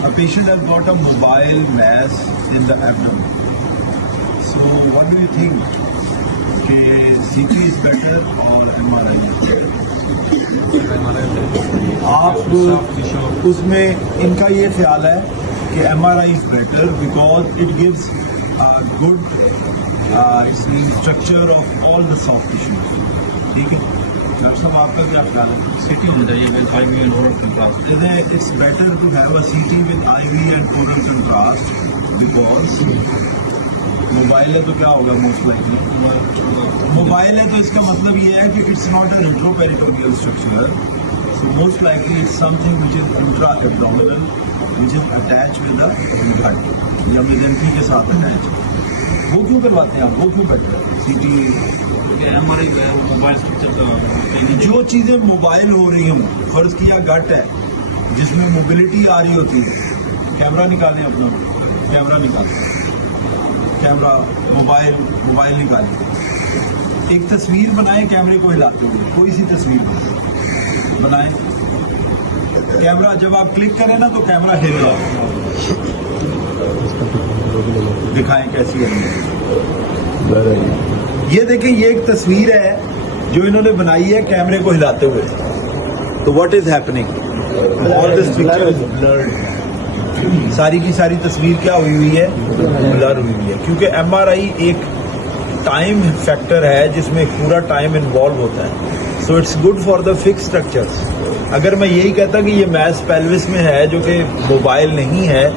A patient has got a mobile mass in the abdomen. So what do you think? CT is better or MRI is better? آپ اس میں ان کا یہ خیال ہے کہ MRI is better because it gives a good structure of all the soft tissues. ٹھیک ہے doctor صاحب آپ کا کیا خیال ہے؟ CT ہونا چاہیے with IV and oral contrast. It's better to have a CT with IV and oral contrast because mobile ہے تو کیا ہوگا موسٹ لائکلی موبائل ہے تو اس کا مطلب یہ ہے کہ it's not a retroperitoneal structure so most likely it's something which is intra abdominal which is attach with the heart یا میزنٹری کے ساتھ اٹیچ وہ کیوں کرواتے ہیں آپ وہ کیوں بیٹر ہے CT MRI جو ہے وہ موبائل اسٹرکچر کا جو چیزیں موبائل ہو رہی ہوں فرض کیا گٹ ہے جس میں موبلٹی آ رہی ہوتی ہے کیمرہ نکالیں اپنا کیمرہ نکالیں کیمرہ موبائل نکالیں ایک تصویر بنائیں کیمرے کو ہلاتے ہوئے کوئی سی تصویر بنائیں کیمرہ جب آپ کلک کریں نا تو کیمرہ ہل رہا ہو دکھائیں کیسی ہے یہ دیکھیں یہ ایک تصویر ہے جو انہوں نے بنائی ہے کیمرے کو ہلاتے ہوئے تو what is happening all this picture is blurred ساری کی ساری تصویر کیا ہوئی ہوئی ہے بلر ہوئی ہوئی ہے کیونکہ MRI ایک ٹائم فیکٹر ہے جس میں پورا ٹائم انوالو ہوتا ہے so it's good for the fix structures اگر میں یہی کہتا کہ یہ میس پیلوس میں ہے جو کہ موبائل نہیں ہے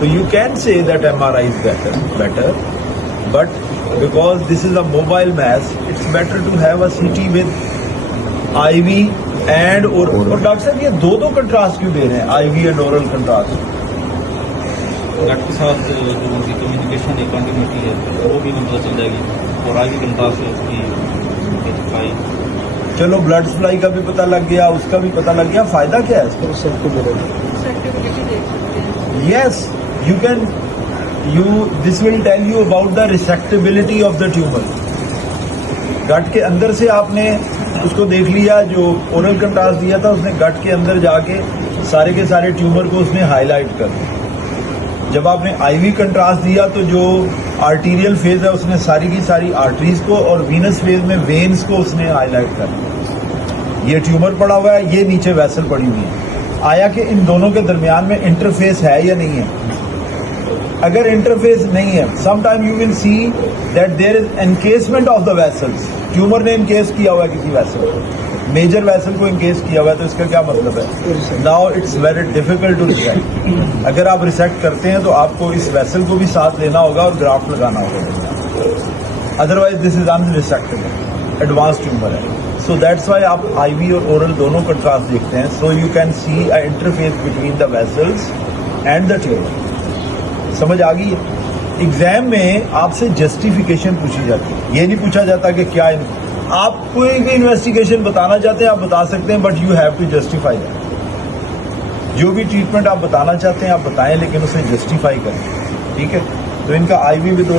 تو you can say that MRI is better but because this is a mobile mess it's better to have a CT with IV and اور ڈاکٹر صاحب یہ دو کنٹراسٹ کیوں دے رہے ہیں IV اینڈ اورل کنٹراسٹ گٹ کے ساتھ جو ان کی کمیونیکیشن ہے کنٹینیوٹی ہے وہ بھی ہم پتہ چل جائے گی اور IV کنٹراسٹ ہے اس کی صفائی چلو بلڈ سپلائی کا بھی پتہ لگ گیا اس کا بھی پتہ لگ گیا فائدہ کیا ہے اس کا yes you can this will tell you about the resectability of the tumour gut کے اندر سے آپ نے اس کو دیکھ لیا جو اورل کنٹراسٹ دیا تھا اس نے گٹ کے اندر جا کے سارے کے سارے ٹیومر کو اس نے ہائی لائٹ کر دیا جب آپ نے IV کنٹراسٹ دیا تو جو آرٹیریل فیز ہے اس نے ساری کی ساری آرٹریز کو اور وینس فیز میں وینز کو اس نے ہائی لائٹ کر دیا یہ ٹیومر پڑا ہوا ہے یہ نیچے ویسل پڑی ہوئی ہے آیا کہ ان دونوں کے درمیان میں انٹرفیس ہے یا نہیں ہے اگر انٹرفیس نہیں ہے some time you will see that there is encasement of the vessels tumour نے انکیس کیا ہوا ہے کسی ویسل کو میجر ویسل کو انکیس کیا ہوا ہے تو اس کا کیا مطلب ہے now it's very difficult to resect اگر آپ ریسیکٹ کرتے ہیں تو آپ کو اس ویسل کو بھی ساتھ لینا ہوگا اور گرافٹ لگانا ہوگا otherwise this is unresectable advance tumour ہے سو دیٹس وائی آپ IV اور اورل دونوں کنٹراسٹ دیکھتے ہیں so you can see a interface between the vessels and the tumour سمجھ آ گئی ہے ایگزام میں آپ سے جسٹیفیکیشن پوچھی جاتی ہے یہ نہیں پوچھا جاتا کہ کیا آپ کوئی بھی انویسٹیگیشن بتانا چاہتے ہیں آپ بتا سکتے ہیں but you have to justify جو بھی ٹریٹمنٹ آپ بتانا چاہتے ہیں آپ بتائیں لیکن اسے جسٹیفائی کریں ٹھیک ہے تو ان کا IV ود